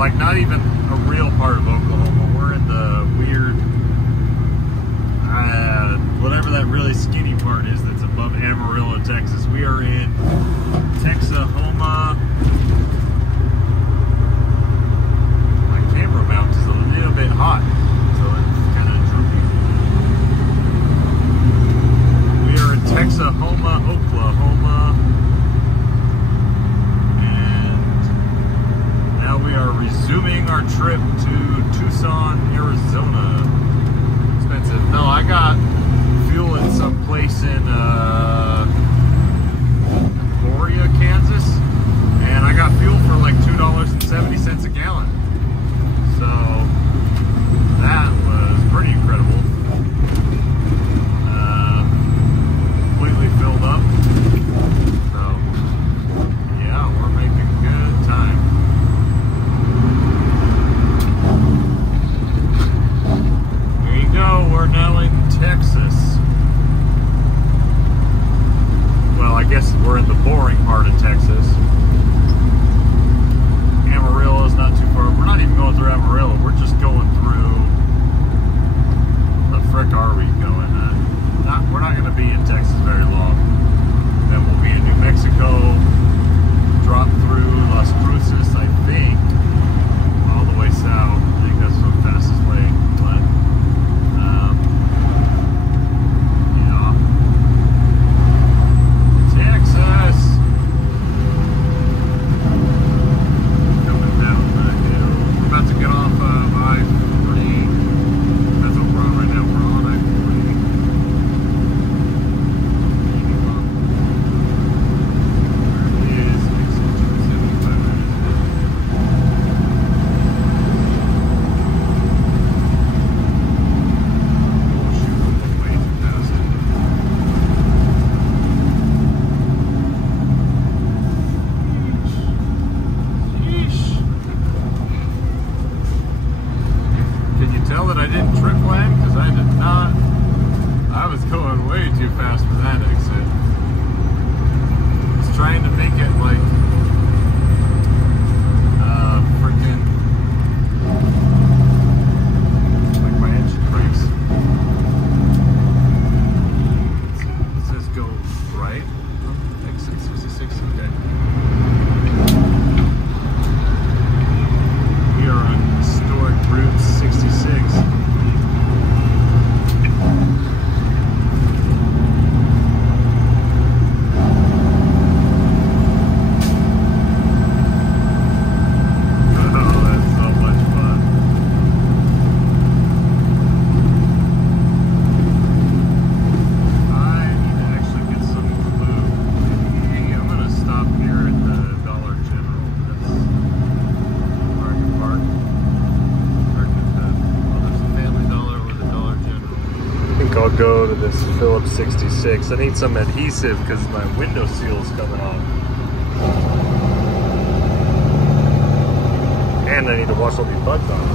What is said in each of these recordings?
like not even a real part of Oklahoma. We're in the weird, whatever that really skinny part is that's above Amarillo, Texas. We are in Texahoma. My camera mount is a little bit hot, so it's kind of droopy. We are in Texahoma, Oklahoma. We are resuming our trip to Tucson, Arizona. Expensive. No, I got fuel at some place in Emporia, Kansas, and I got fuel for like $2.70 a gallon. So that was pretty incredible. Completely filled up. So yeah, we're making good time. We're now in Texas. Well, I guess we're in the boring part of Texas. Amarillo is not too far. We're not even going through Amarillo. We're just going through. The frick are we going? We're not going to be in Texas very long. Then we'll be in New Mexico. Drop through Las Cruces, I think, all the way south. I think that's the fastest way. But I'll go to this Phillips 66. I need some adhesive because my window seal is coming off. And I need to wash all these buds off.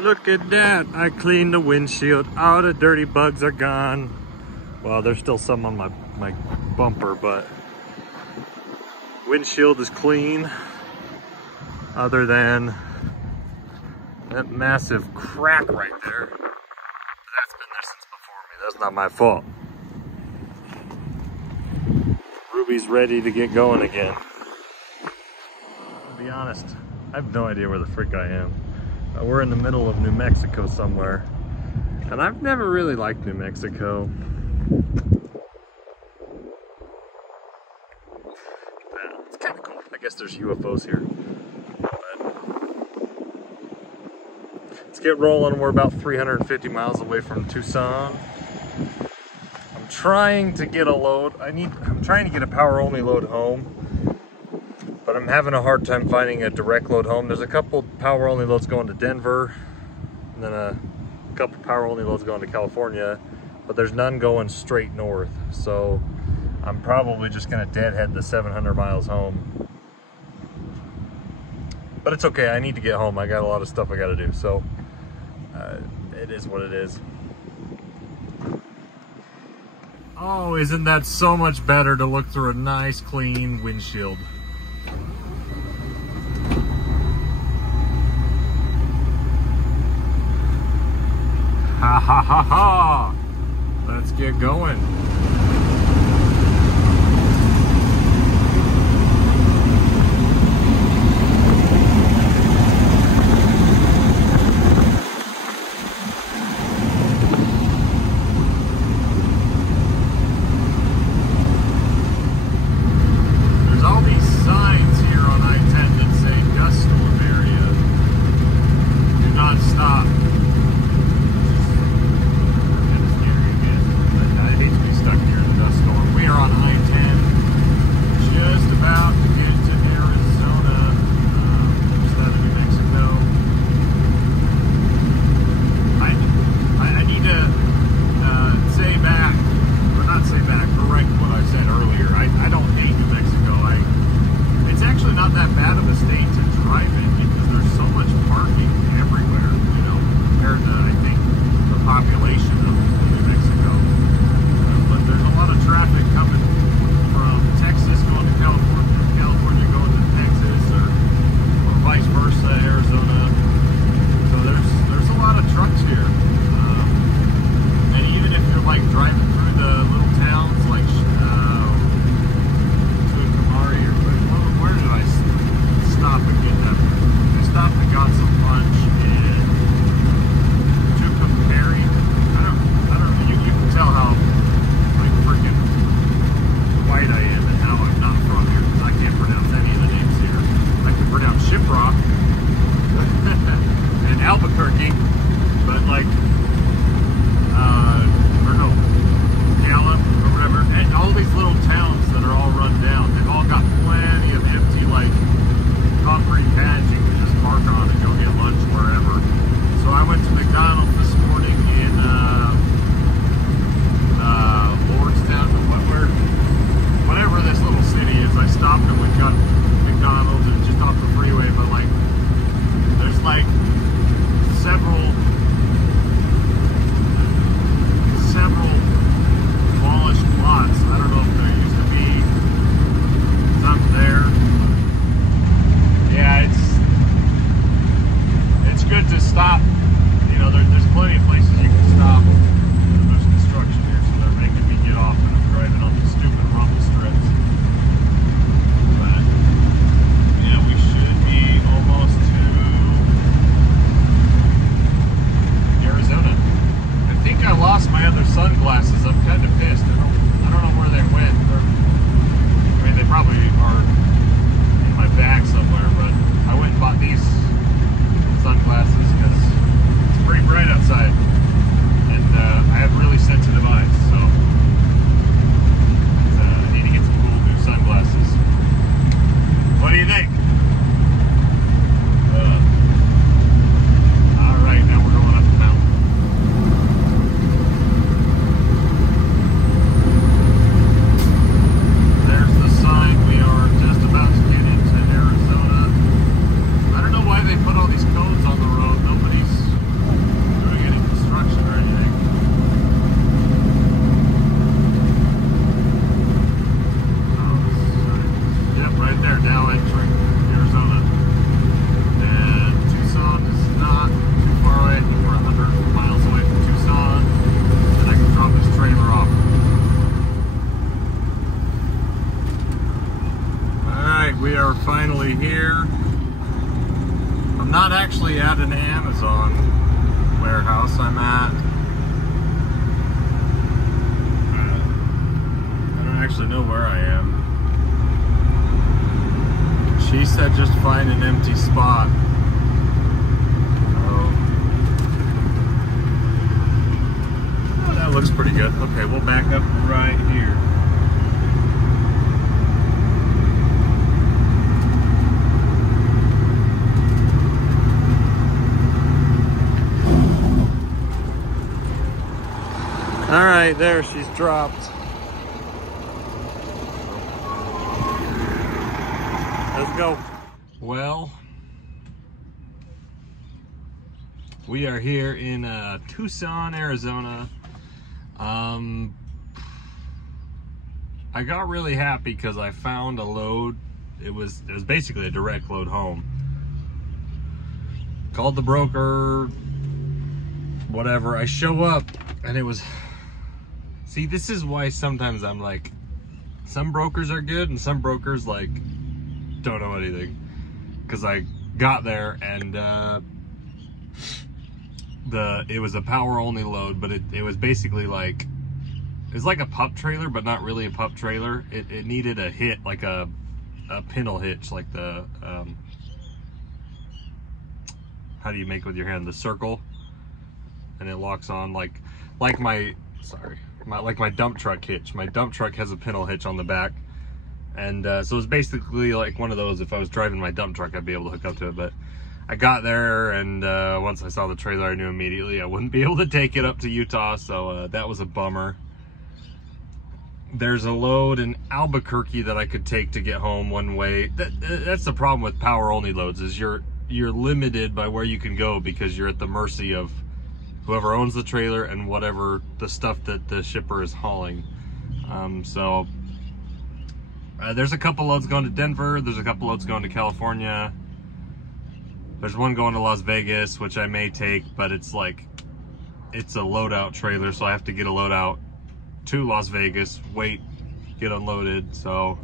Look at that, I cleaned the windshield, all the dirty bugs are gone. Well, there's still some on my bumper, but windshield is clean, other than that massive crack right there. That's been there since before me, that's not my fault. Ruby's ready to get going again. To be honest, I have no idea where the frick I am. We're in the middle of New Mexico somewhere, and I've never really liked New Mexico. It's kind of cool. I guess there's UFOs here. But let's get rolling. We're about 350 miles away from Tucson. I'm trying to get a load. I'm trying to get a power-only load home. But I'm having a hard time finding a direct load home. There's a couple power-only loads going to Denver, and then a couple power only loads going to California, but there's none going straight north. So I'm probably just gonna deadhead the 700 miles home. But it's okay, I need to get home. I got a lot of stuff I gotta do, so it is what it is. Oh, isn't that so much better to look through a nice clean windshield? Ha ha ha ha! Let's get going. We are finally here. I'm not actually at an Amazon warehouse. I'm at, I don't actually know where I am. She said just find an empty spot. Oh, that looks pretty good. Okay, we'll back up right here. right, there she's dropped. Let's go. Well, we are here in Tucson, Arizona. I got really happy because I found a load. It was basically a direct load home. Called the broker, whatever. I show up and it was, see, this is why sometimes I'm like, some brokers are good and some brokers like don't know anything. Because I got there and it was a power only load, but it was basically like, it's like a pup trailer, but not really a pup trailer. It needed a hit, like a pintle hitch, like the, how do you make with your hand? The circle, and it locks on like my dump truck hitch. My dump truck has a pintle hitch on the back, and so it's basically like one of those. If I was driving my dump truck, I'd be able to hook up to it. But I got there, and once I saw the trailer, I knew immediately I wouldn't be able to take it up to Utah, so that was a bummer. There's a load in Albuquerque that I could take to get home one way. That's the problem with power only loads, is you're limited by where you can go because you're at the mercy of whoever owns the trailer and whatever the stuff that the shipper is hauling. There's a couple loads going to Denver. There's a couple loads going to California. There's one going to Las Vegas, which I may take, but it's like, it's a loadout trailer, so I have to get a loadout to Las Vegas, wait, get unloaded. So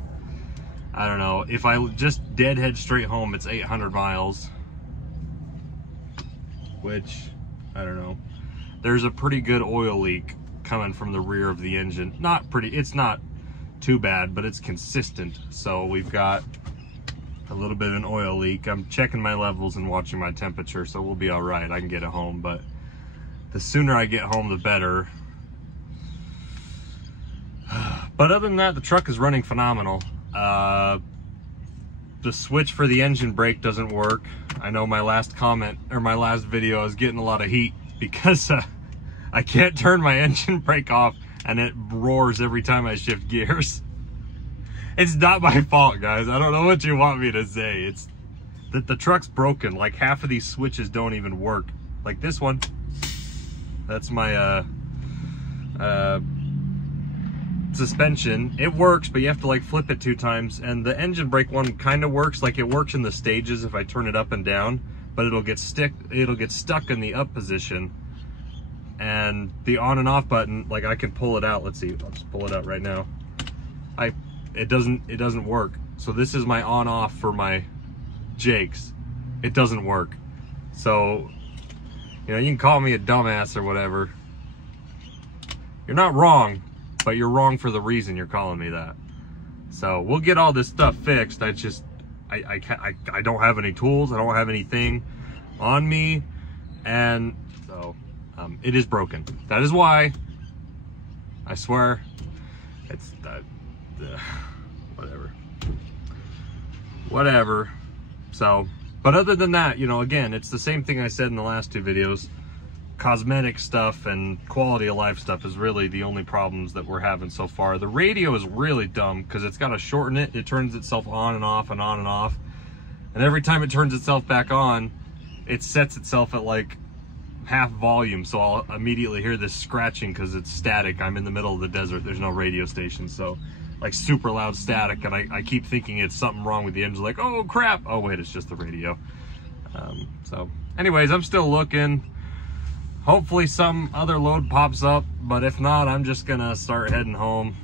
I don't know. If I just deadhead straight home, it's 800 miles, which I don't know. There's a pretty good oil leak coming from the rear of the engine. It's not too bad, but it's consistent. So we've got a little bit of an oil leak. I'm checking my levels and watching my temperature, so we'll be all right. I can get it home, but the sooner I get home, the better. But other than that, the truck is running phenomenal. The switch for the engine brake doesn't work. I know my last comment, or my last video, I was getting a lot of heat because I can't turn my engine brake off and it roars every time I shift gears. It's not my fault, guys. I don't know what you want me to say. It's that the truck's broken. Like, half of these switches don't even work. Like this one. That's my suspension. It works, but you have to like flip it 2 times. And the engine brake one kind of works. Like, it works in the stages if I turn it up and down, but it'll get stuck in the up position. And the on and off button, like, I can pull it out. Let's see, I'll just pull it out right now. It doesn't work. So this is my on off for my Jakes. It doesn't work. So, you know, you can call me a dumbass or whatever. You're not wrong, but you're wrong for the reason you're calling me that. So we'll get all this stuff fixed. I don't have any tools. I don't have anything on me, and so it is broken. That is why. I swear, it's whatever. So, but other than that, you know, again, it's the same thing I said in the last 2 videos. Cosmetic stuff and quality of life stuff is really the only problems that we're having so far. The radio is really dumb because it's got to shorten it. It turns itself on and off and on and off. And every time it turns itself back on, it sets itself at like half volume. So I'll immediately hear this scratching because it's static. I'm in the middle of the desert. There's no radio station. So like super loud static. And I keep thinking it's something wrong with the engine. Like, oh crap. Oh wait, it's just the radio. So anyways, I'm still looking. Hopefully some other load pops up, but if not, I'm just gonna start heading home.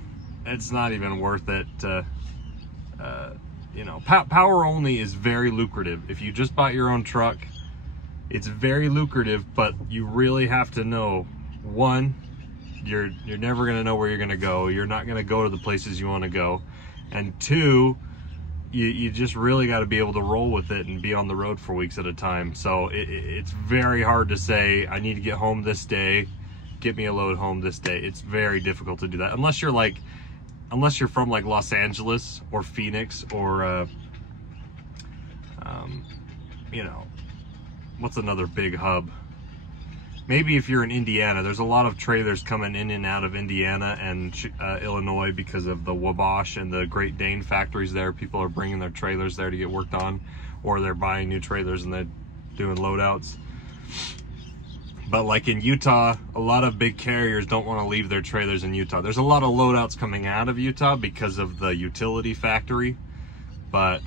It's not even worth it to, you know, power only is very lucrative. If you just bought your own truck, it's very lucrative, but you really have to know, one, you're never gonna know where you're gonna go. You're not gonna go to the places you wanna go. And 2, you just really got to be able to roll with it and be on the road for weeks at a time. So it's very hard to say, I need to get home this day, get me a load home this day. It's very difficult to do that unless you're from like Los Angeles or Phoenix or you know, what's another big hub? maybe if you're in Indiana, there's a lot of trailers coming in and out of Indiana and Illinois because of the Wabash and the Great Dane factories there. People are bringing their trailers there to get worked on, or they're buying new trailers and they're doing loadouts. But like in Utah, a lot of big carriers don't want to leave their trailers in Utah. There's a lot of loadouts coming out of Utah because of the utility factory, but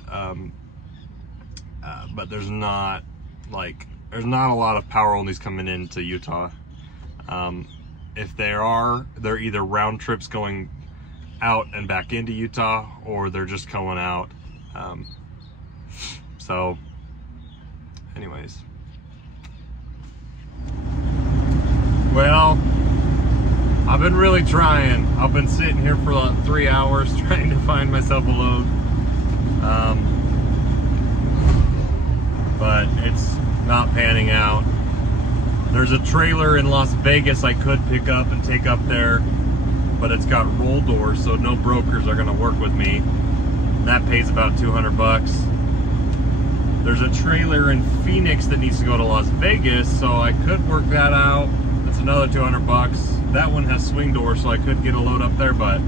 there's not a lot of power onlys coming into Utah. If there are, they're either round trips going out and back into Utah, or they're just going out. So anyways, well, I've been really trying. I've been sitting here for like 3 hours trying to find myself a load, but it's not panning out. There's a trailer in Las Vegas I could pick up and take up there, but it's got roll doors, so no brokers are gonna work with me. That pays about 200 bucks. There's a trailer in Phoenix that needs to go to Las Vegas, so I could work that out. That's another 200 bucks. That one has swing doors, so I could get a load up there, but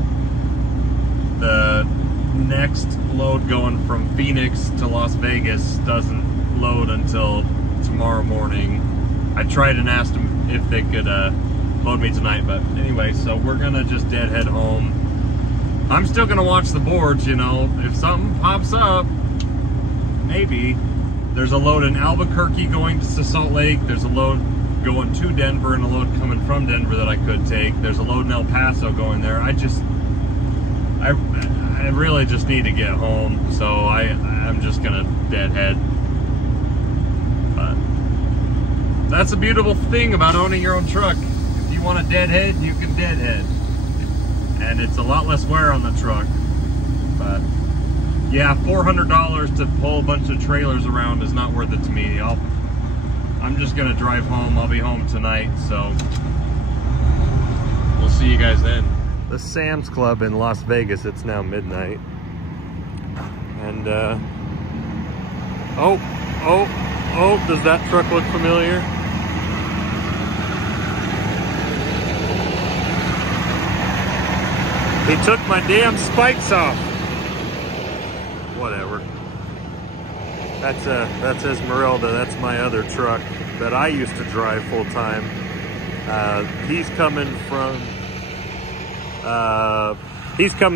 the next load going from Phoenix to Las Vegas doesn't load until tomorrow morning. I tried and asked them if they could load me tonight, but anyway, so we're gonna just deadhead home. I'm still gonna watch the boards, you know, if something pops up, maybe. There's a load in Albuquerque going to Salt Lake. There's a load going to Denver and a load coming from Denver that I could take. There's a load in El Paso going there. I really just need to get home, so I'm just gonna deadhead. But that's a beautiful thing about owning your own truck. If you want to deadhead, you can deadhead, and it's a lot less wear on the truck. But yeah, $400 to pull a bunch of trailers around is not worth it to me. I'm just gonna drive home. I'll be home tonight, so we'll see you guys then. The Sam's Club in Las Vegas, it's now midnight. And oh, does that truck look familiar? He took my damn spikes off. Whatever. That's Esmeralda. That's my other truck that I used to drive full time. He's coming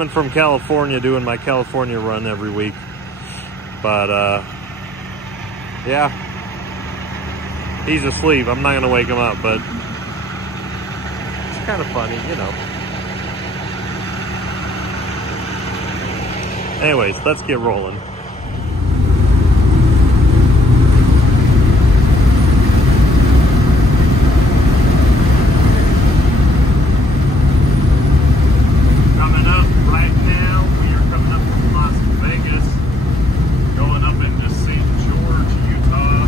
from California, doing my California run every week. But yeah, he's asleep. I'm not gonna wake him up, but it's kind of funny, you know. Anyways, let's get rolling. Coming up right now, we are coming up from Las Vegas, going up into St. George, Utah.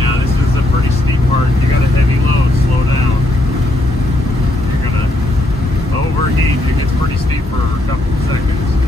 Yeah, this is a pretty steep part. You got a heavy load, slow down. You're gonna overheat. It gets pretty steep for a couple of seconds.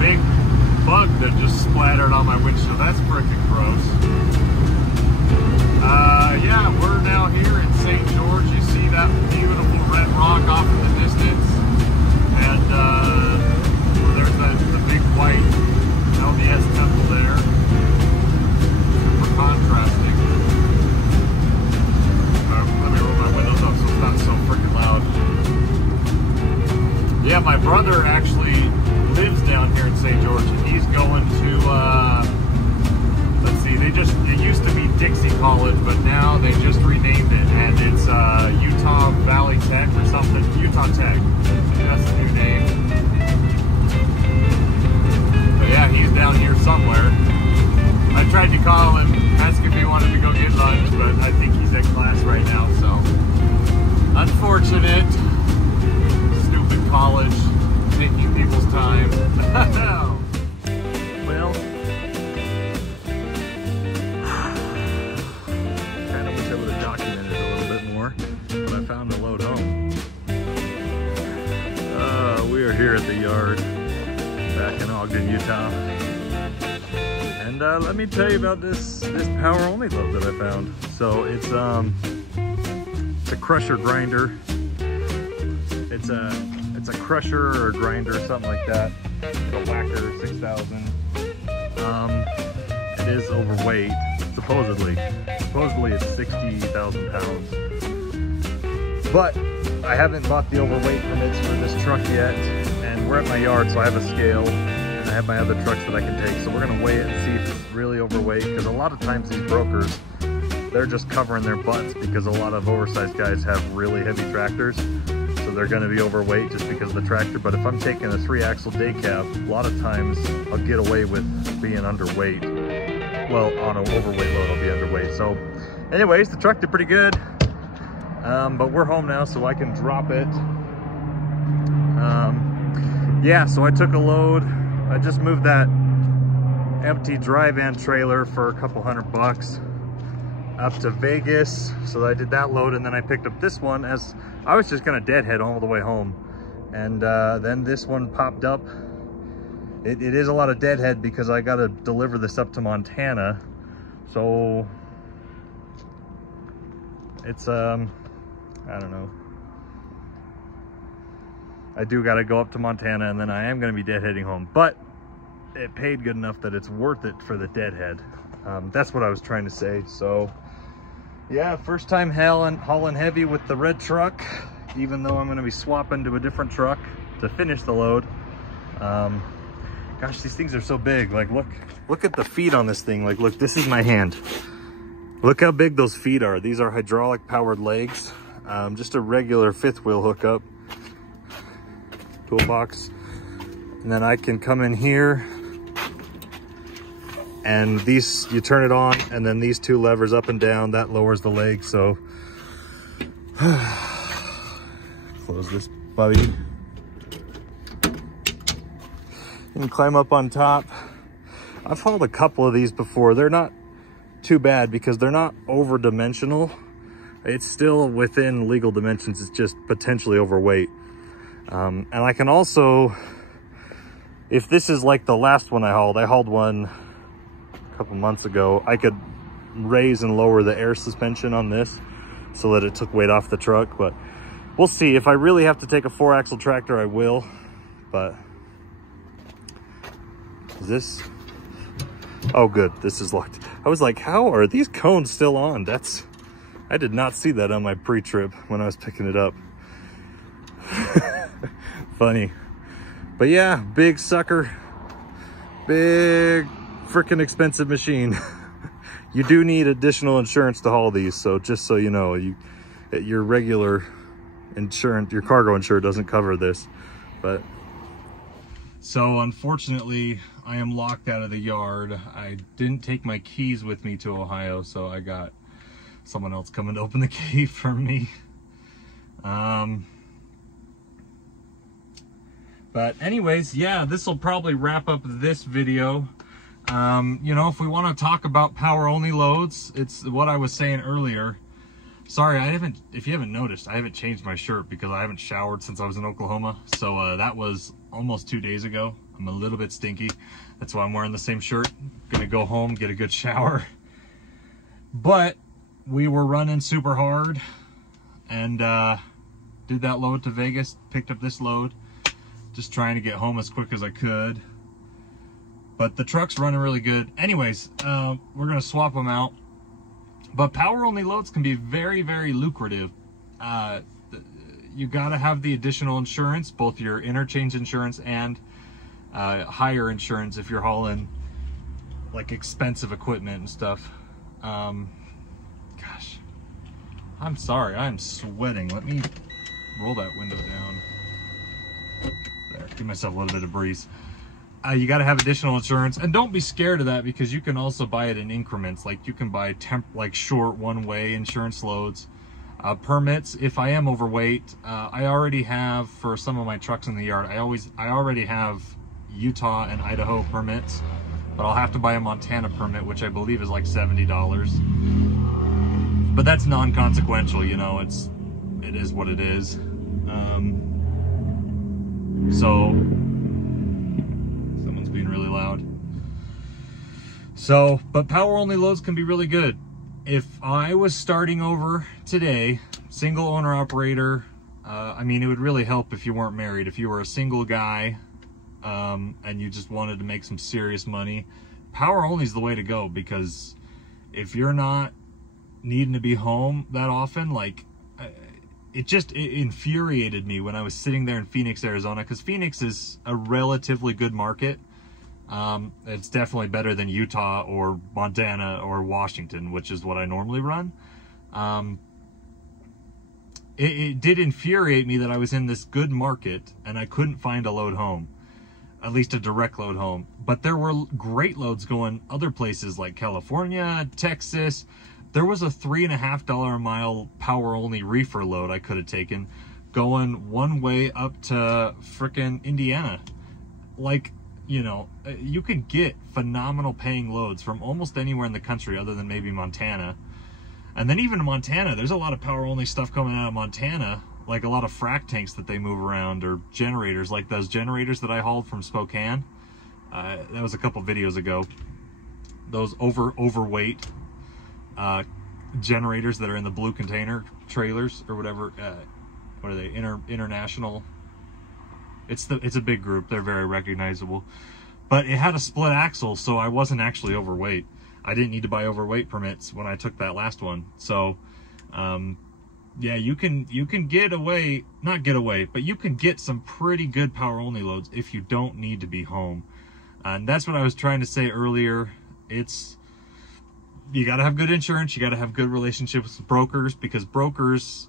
big bug that just splattered on my windshield. That's freaking gross. Yeah, we're now here in St. George. You see that beautiful red rock off in the distance, and there's the big white LDS temple there. Super contrasting. Let me roll my windows up so it's not so freaking loud. Yeah, my brother actually lives down here in St. George, and he's going to, let's see, it used to be Dixie College, but now they just renamed it, and it's Utah Valley Tech or something. Utah Tech. That's the new name. But yeah, he's down here somewhere. I tried to call him, ask if he wanted to go get lunch, but I think he's in class right now, so unfortunate. Stupid college, taking people's time. Well, kind of wish I would have documented it a little bit more, but I found a load home. We are here at the yard back in Ogden, Utah. And let me tell you about this power only load that I found. So it's a crusher grinder. It's a crusher or grinder or something like that. It's a Whacker 6000. It is overweight, supposedly. Supposedly it's 60,000 pounds. But I haven't bought the overweight permits for this truck yet, and we're at my yard, so I have a scale, and I have my other trucks that I can take. So we're gonna weigh it and see if it's really overweight, because a lot of times these brokers, they're just covering their butts because a lot of oversized guys have really heavy tractors. So they're gonna be overweight just because of the tractor. But if I'm taking a 3-axle day cab, a lot of times I'll get away with being underweight. Well, on an overweight load, I'll be underweight. So anyways, the truck did pretty good. But we're home now, so I can drop it. Yeah, so I took a load. I just moved that empty dry van trailer for a couple $100 up to Vegas. So I did that load, and then I picked up this one as I was just gonna deadhead all the way home. And then this one popped up. It is a lot of deadhead because I gotta deliver this up to Montana. So it's, I don't know. I do gotta go up to Montana, and then I am gonna be deadheading home. But it paid good enough that it's worth it for the deadhead. That's what I was trying to say. So yeah, first time hauling heavy with the red truck, even though I'm gonna be swapping to a different truck to finish the load. Gosh, these things are so big. Like, look at the feet on this thing. Like, look, this is my hand. Look how big those feet are. These are hydraulic powered legs. Just a regular 5th wheel hookup, toolbox. And then I can come in here, and these, you turn it on, and then these 2 levers up and down, that lowers the leg. So close this puppy. You can climb up on top. I've hauled a couple of these before. They're not too bad because they're not over dimensional. It's still within legal dimensions. It's just potentially overweight. And I can also, if this is like the last one I hauled one a couple months ago, I could raise and lower the air suspension on this so that it took weight off the truck. But we'll see. If I really have to take a 4-axle tractor, I will. But is this? Oh, good. This is locked. I was like, how are these cones still on? I did not see that on my pre-trip when I was picking it up. Funny. But yeah, big sucker. Big freaking expensive machine. You do need additional insurance to haul these, so just so you know, your regular insurance, your cargo insurance doesn't cover this. But so unfortunately, I am locked out of the yard. I didn't take my keys with me to Ohio, so I got someone else coming to open the key for me. But anyways, yeah, this will probably wrap up this video. You know, if we want to talk about power only loads, it's what I was saying earlier. Sorry, if you haven't noticed, I haven't changed my shirt because I haven't showered since I was in Oklahoma. So that was almost 2 days ago. I'm a little bit stinky. That's why I'm wearing the same shirt. Gonna go home, get a good shower. But we were running super hard and did that load to Vegas, picked up this load, just trying to get home as quick as I could. But the truck's running really good. Anyways, we're gonna swap them out. But power only loads can be very, very lucrative. You gotta have the additional insurance, both your interchange insurance and higher insurance if you're hauling like expensive equipment and stuff. Gosh, I'm sorry, I'm sweating. Let me roll that window down. There, give myself a little bit of breeze. You got to have additional insurance, and don't be scared of that, because you can also buy it in increments. Like you can buy like short one-way insurance loads. Permits, if I am overweight, I already have, for some of my trucks in the yard, I already have Utah and Idaho permits, but I'll have to buy a Montana permit, which I believe is like $70. But that's non-consequential, you know, it is what it is. So someone's being really loud. So, but power only loads can be really good. If I was starting over today, single owner operator, I mean, it would really help if you weren't married. If you were a single guy and you just wanted to make some serious money, power only is the way to go, because if you're not needing to be home that often, like it infuriated me when I was sitting there in Phoenix, Arizona, because Phoenix is a relatively good market. It's definitely better than Utah or Montana or Washington, which is what I normally run. It did infuriate me that I was in this good market and I couldn't find a load home, at least a direct load home. But there were great loads going other places like California, Texas. There was a $3.50 a mile power only reefer load I could have taken going one way up to frickin' Indiana. Like, you know, you can get phenomenal paying loads from almost anywhere in the country other than maybe Montana. And then even in Montana, there's a lot of power only stuff coming out of Montana, like a lot of frac tanks that they move around, or generators, like those generators that I hauled from Spokane. That was a couple videos ago. Those overweight generators that are in the blue container trailers or whatever. What are they? International. It's a big group. They're very recognizable. But it had a split axle, so I wasn't actually overweight. I didn't need to buy overweight permits when I took that last one. So, yeah, you can get away, not get away, but you can get some pretty good power only loads if you don't need to be home. And that's what I was trying to say earlier. You got to have good insurance. You got to have good relationships with brokers, because brokers,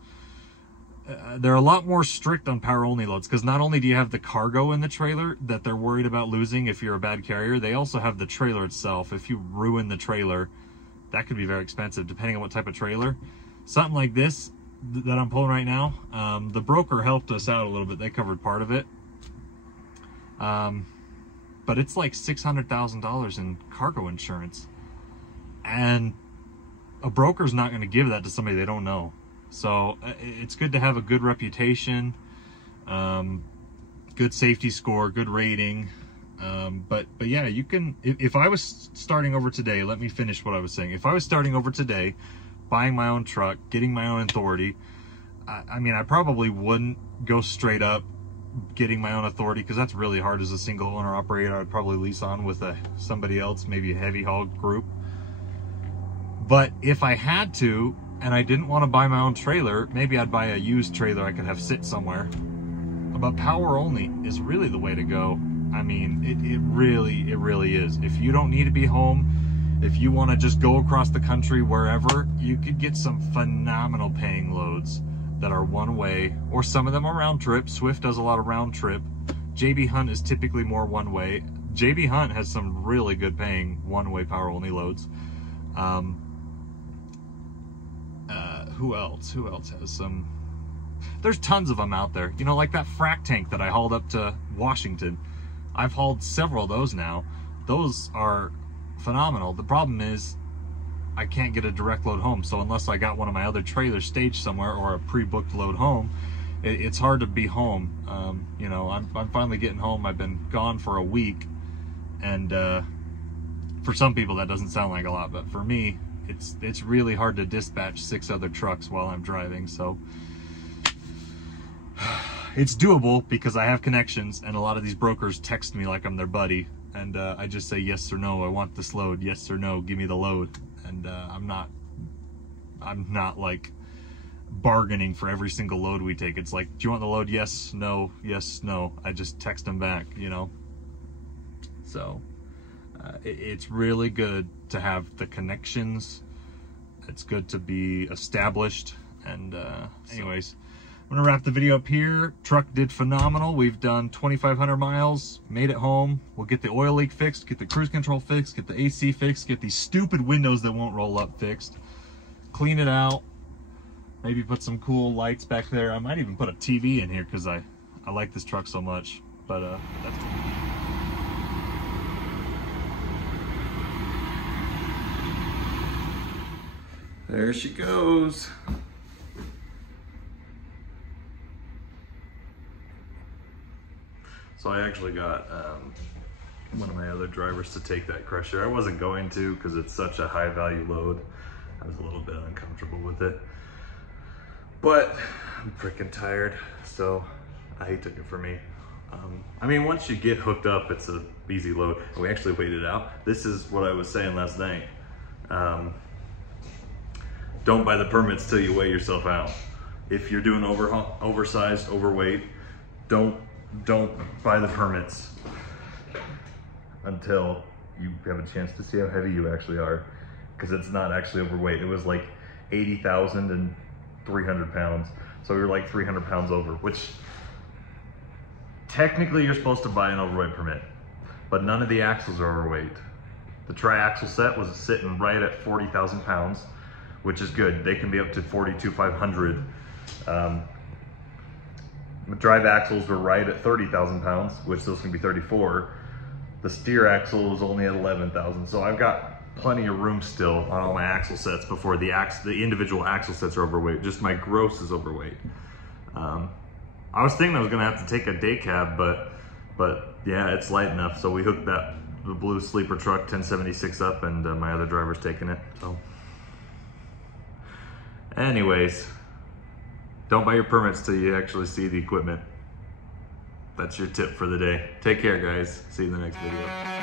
they're a lot more strict on power only loads, because not only do you have the cargo in the trailer that they're worried about losing if you're a bad carrier, they also have the trailer itself. If you ruin the trailer, that could be very expensive depending on what type of trailer. Something like this that I'm pulling right now, the broker helped us out a little bit. They covered part of it. But it's like $600,000 in cargo insurance. And a broker's not going to give that to somebody they don't know. So it's good to have a good reputation, good safety score, good rating. But yeah, you can, if I was starting over today, let me finish what I was saying. If I was starting over today, buying my own truck, getting my own authority, I mean, I probably wouldn't go straight up getting my own authority, because that's really hard as a single owner operator. I'd probably lease on with somebody else, maybe a heavy haul group. But if I had to, and I didn't want to buy my own trailer, maybe I'd buy a used trailer I could have sit somewhere. But power only is really the way to go. I mean, it really is. If you don't need to be home, if you want to just go across the country wherever, you could get some phenomenal paying loads that are one way, or some of them are round trip. Swift does a lot of round trip. JB Hunt is typically more one way. JB Hunt has some really good paying one way power only loads. Who else has some? There's tons of them out there. You know, like that frac tank that I hauled up to Washington. I've hauled several of those now. Those are phenomenal. The problem is I can't get a direct load home. So unless I got one of my other trailers staged somewhere or a pre-booked load home, it's hard to be home. You know, I'm finally getting home. I've been gone for a week, and for some people that doesn't sound like a lot, but for me, it's really hard to dispatch 6 other trucks while I'm driving. So it's doable because I have connections, and a lot of these brokers text me like I'm their buddy, and I just say yes or no. I want this load. Yes or no. Give me the load. And I'm not like bargaining for every single load we take. It's like, do you want the load? Yes, no, yes, no. I just text them back, you know. So it's really good to have the connections. It's good to be established. And anyways, I'm gonna wrap the video up here. Truck did phenomenal. We've done 2,500 miles, made it home. We'll get the oil leak fixed, get the cruise control fixed, get the AC fixed, get these stupid windows that won't roll up fixed, clean it out, maybe put some cool lights back there. I might even put a TV in here because I like this truck so much. But that's cool. There she goes. So I actually got one of my other drivers to take that crusher. I wasn't going to because it's such a high value load. I was a little bit uncomfortable with it. But I'm freaking tired, so he took it for me. I mean, once you get hooked up, it's an easy load. We actually weighed it out. This is what I was saying last night. Don't buy the permits till you weigh yourself out. If you're doing oversized, overweight, don't buy the permits until you have a chance to see how heavy you actually are, because it's not actually overweight. It was like 80,300 pounds. So we were like 300 pounds over, which technically you're supposed to buy an overweight permit, but none of the axles are overweight. The tri-axle set was sitting right at 40,000 pounds, which is good. They can be up to 42,500. The drive axles were right at 30,000 pounds, which those can be 34. The steer axle was only at 11,000. So I've got plenty of room still on all my axle sets before the individual axle sets are overweight. Just my gross is overweight. I was thinking I was gonna have to take a day cab, but yeah, it's light enough. So we hooked the blue sleeper truck 1076 up, and my other driver's taking it. So anyways, don't buy your permits till you actually see the equipment. That's your tip for the day. Take care, guys. See you in the next video.